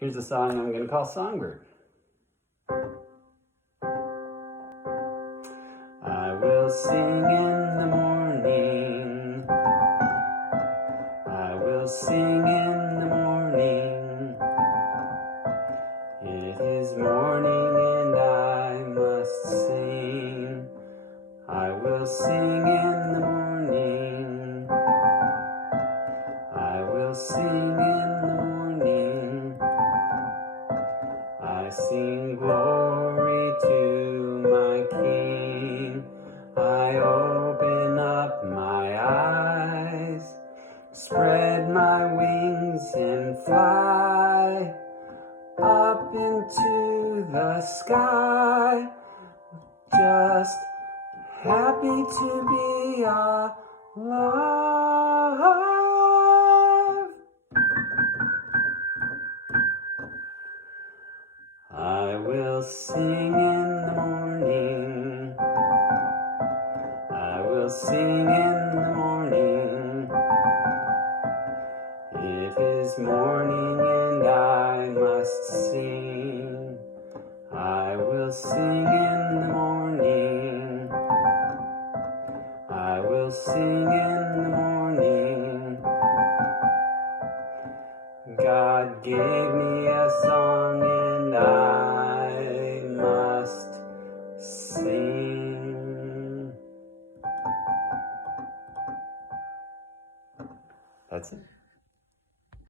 Here's a song I'm going to call Songbird. I will sing in the morning. I will sing in the morning. It is morning and I must sing. I will sing in the morning. I will sing in the morning. I sing glory to my King. I open up my eyes, spread my wings and fly up into the sky. Just happy to be alive. I will sing in the morning. I will sing